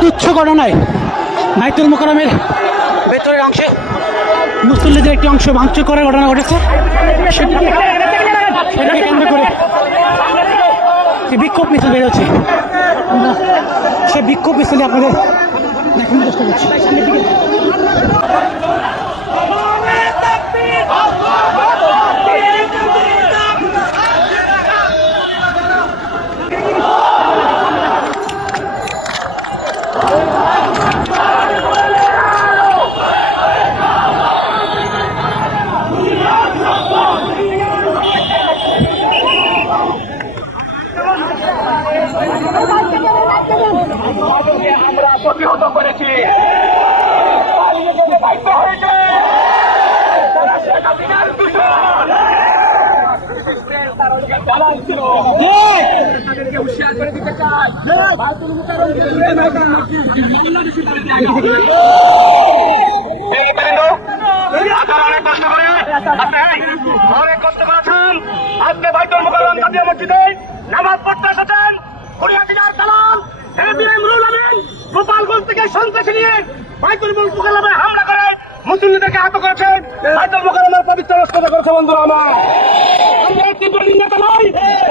তুচ্ছ ঘটনায় বাইতুল মোকাররমের ভেতরের অংশে মুসল্লিদের একটি অংশ ভাঙচুর করার ঘটনা ঘটেছে। সেটাকে কেন্দ্র করে বিক্ষোভ মিছিল বেরোচ্ছে। আমরা সে বিক্ষোভ মিছিলে আপনাদের দেখানোর চেষ্টা করছি। সামনের দিকে আমরা প্রতিহত করেছি। হুঁশিয়ার করে দিতে চাই, বাইতুল মোকাররম অনেক কষ্ট করে অনেক কষ্ট করেছেন। আজকে বাইতুল মোকাররম জাতীয় মসজিদে নামাজ পড়তে এসেছেন কুড়িয়াটিনার দালাল গোপালগঞ্জ থেকে সন্ত্রাসী নিয়ে বাইতুল মোকাররমে হামলা করে মুসল্লিদেরকে আহত করেছেন। বাইতুল মোকাররমের পবিত্র রক্ষা করেছে। বন্ধুরা আমার, আমরা একটি নিন্দা জানাই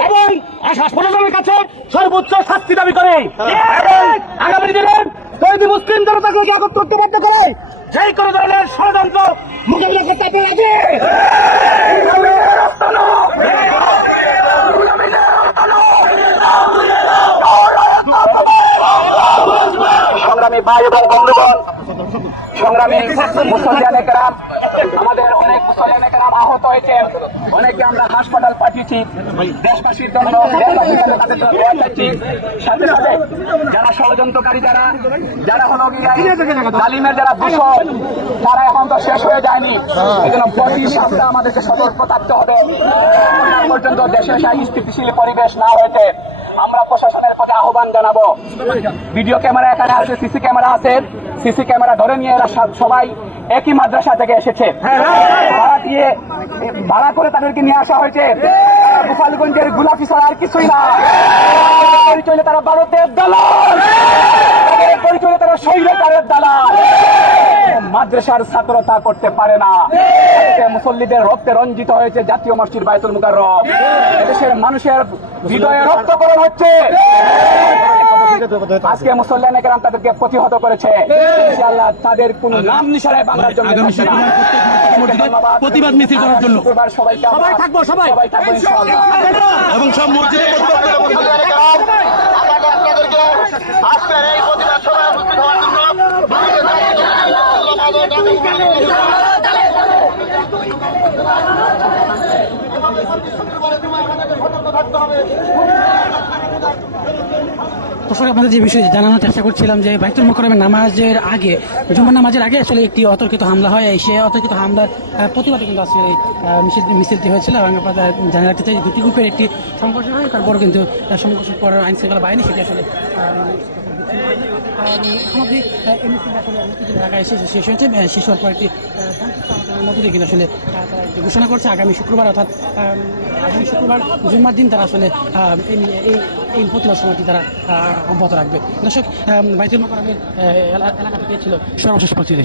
এবং প্রশাসনের কাছে সর্বোচ্চ শাস্তি দাবি করে এবং আগামী দিনে তৈরি মুসলিম জনতাকে একত্রবদ্ধ করে যেই কোনো ধরনের ষড়যন্ত্র মোকাবিলা করতে আপনি রাজি? সংগ্রামী ভাই এবং বন্ধুগণ, সংগ্রামী মুসলমানের কেরাম, আমাদের অনেক মুসলমানের কেরাম আহত হয়েছেন। অনেকে আমরা হাসপাতাল পাঠিয়েছি। দেশবাসীর জন্য তাদের জন্য দোয়া চাইছি। সাথে সাথে যারা ষড়যন্ত্রকারী, যারা হলো জালিমের যারা দূষণ, তারা এখন তো শেষ হয়ে যায়নি। এই জন্য প্রতি সপ্তাহে আমাদেরকে সতর্ক থাকতে হবে। পর্যন্ত দেশের স্থিতিশীল পরিবেশ না হয়েছে আমরা প্রশাসনের প্রতি আহ্বান জানাবো। ভিডিও ক্যামেরা এখানে আছে, সিসি ক্যামেরা আছে। সিসি ক্যামেরা ধরে নিয়ে এরা সবাই একই মাদ্রাসা থেকে এসেছে। ভাড়া করে তাদেরকে নিয়ে আসা হয়েছে। গোপালগঞ্জের গোলাপি ছাড়া আর কিছুই না। পরিচয় তারা ভারতের দালাল, পরিচয় তারা স্বৈরাচারের দালাল। মাদ্রাসার ছাত্রতা করতে পারে না। মুসল্লিদের রক্তে রঞ্জিত হয়েছে জাতীয় মসজিদ বাইতুল মোকাররম। দেশের মানুষের হৃদয়ে রক্তকরণ হচ্ছে। আজকে মুসল্লিয়ানে কেরাম তাদেরকে প্রতিহত করেছে। ইনশাআল্লাহ তাদের কোন নাম নিশানায় বাংলার জন্য প্রতিবাদ মিছিল করার জন্য সবাই থাকবো ইনশাআল্লাহ। এবং সব মসজিদে আজকের এই প্রতিবাদ সভায় উপস্থিত হওয়ার জন্য দর্শক, আপনাদের যে বিষয়ে জানানোর চেষ্টা করছিলাম যে বাইতুল মোকাররমের নামাজের আগে, জুমার নামাজের আগে আসলে একটি অতর্কিত হামলা হয়। সেই অতর্কিত হামলার প্রতিবাদে কিন্তু আসলে মিছিলটি হয়েছিল। এবং আপনারা জানা রাখতে চাই দুটি গ্রুপের একটি সংঘর্ষ হয়। তারপরও কিন্তু সংঘর্ষের পর আইন শৃঙ্খলা বাহিনী সেটি আসলে ঢাকায় শেষ হয়েছে। শেষ হওয়ার পর একটি মধ্যে দিয়ে কিন্তু আসলে ঘোষণা করছে আগামী শুক্রবার, অর্থাৎ আগামী শুক্রবার জুম্মার দিন তারা আসলে এই প্রতিবাদ সমিতি তারা অব্যাহত রাখবে। দর্শক, বাইতুল মোকাররমের এলাকা থেকে ছিল সর্বশেষ পরিস্থিতি।